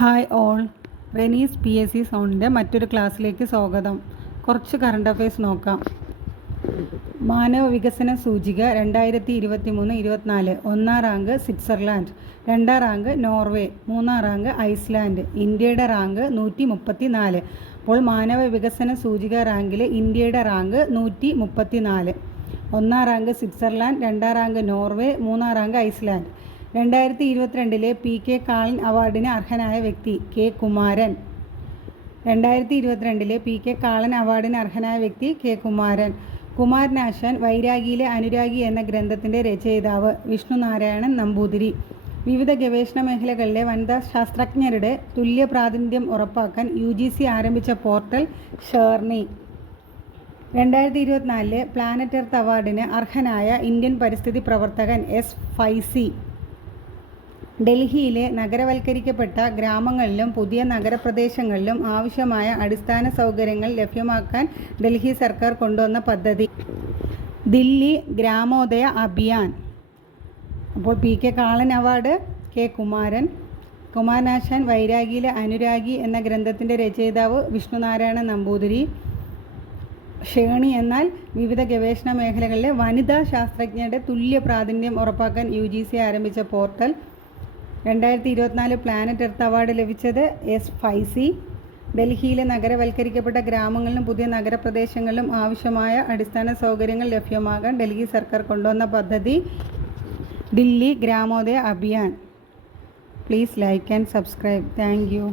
Hi all, Renees PSC സൗണ്ടിൻ്റെ മറ്റൊരു ക്ലാസ്സിലേക്ക് സ്വാഗതം. കുറച്ച് കറണ്ട് അഫയേഴ്സ് നോക്കാം. മാനവ വികസന സൂചിക 2023-24. 1ാം rank Switzerland, 2ാം rank Norway, 3ാം rank Iceland. ഇന്ത്യയുടെ റാങ്ക് 134. അപ്പോൾ മാനവ വികസന സൂചിക റാങ്കിൽ ഇന്ത്യയുടെ rank 134. 1ാം rank Switzerland, 2ാം rank Norway, 3ാം rank Iceland. 2022 PK കാളൻ അവാർഡിന് അർഹനായ വ്യക്തി കെ കുമാരൻ. 2022 PK കാളൻ അവാർഡിന് അർഹനായ വ്യക്തി കെ കുമാരൻ. കുമാരനാശാൻ വൈരാഗിയിലെ അനുരാഗി എന്ന ഗ്രന്ഥത്തിൻ്റെ രചയിതാവ് വിഷ്ണുനാരായണൻ നമ്പൂതിരി. വിവിധ ഗവേഷണ മേഖലകളിലെ വനിതാ ശാസ്ത്രജ്ഞരുടെ തുല്യ പ്രാതിനിധ്യം ഉറപ്പാക്കാൻ UGC ആരംഭിച്ച പോർട്ടൽ ഷേർണി. 2024 പ്ലാനറ്റ് എർത്ത് അവാർഡിന് അർഹനായ ഇന്ത്യൻ പരിസ്ഥിതി പ്രവർത്തകൻ S. ഫൈസി. ഡൽഹിയിലെ നഗരവൽക്കരിക്കപ്പെട്ട ഗ്രാമങ്ങളിലും പുതിയ നഗരപ്രദേശങ്ങളിലും ആവശ്യമായ അടിസ്ഥാന സൗകര്യങ്ങൾ ലഭ്യമാക്കാൻ ഡൽഹി സർക്കാർ കൊണ്ടുവന്ന പദ്ധതി ദില്ലി ഗ്രാമോദയ അഭിയാൻ. അപ്പോൾ PK കാളൻ അവാർഡ് കെ കുമാരൻ. കുമാരനാശാൻ വൈരാഗിയിലെ അനുരാഗി എന്ന ഗ്രന്ഥത്തിൻ്റെ രചയിതാവ് വിഷ്ണുനാരായണ നമ്പൂതിരി. ഷേണി എന്നാൽ വിവിധ ഗവേഷണ മേഖലകളിലെ വനിതാ ശാസ്ത്രജ്ഞരുടെ തുല്യ പ്രാതിനിധ്യം ഉറപ്പാക്കാൻ UGC ആരംഭിച്ച പോർട്ടൽ. 2024 പ്ലാനറ്റ് എർത്ത് അവാർഡ് ലഭിച്ചത് S. ഫൈസി. ഡൽഹിയിലെ നഗരവൽക്കരിക്കപ്പെട്ട ഗ്രാമങ്ങളിലും പുതിയ നഗരപ്രദേശങ്ങളിലും ആവശ്യമായ അടിസ്ഥാന സൗകര്യങ്ങൾ ലഭ്യമാകാൻ ഡൽഹി സർക്കാർ കൊണ്ടുവന്ന പദ്ധതി Dilli Gramodaya Abhiyan. Please like and subscribe. Thank U.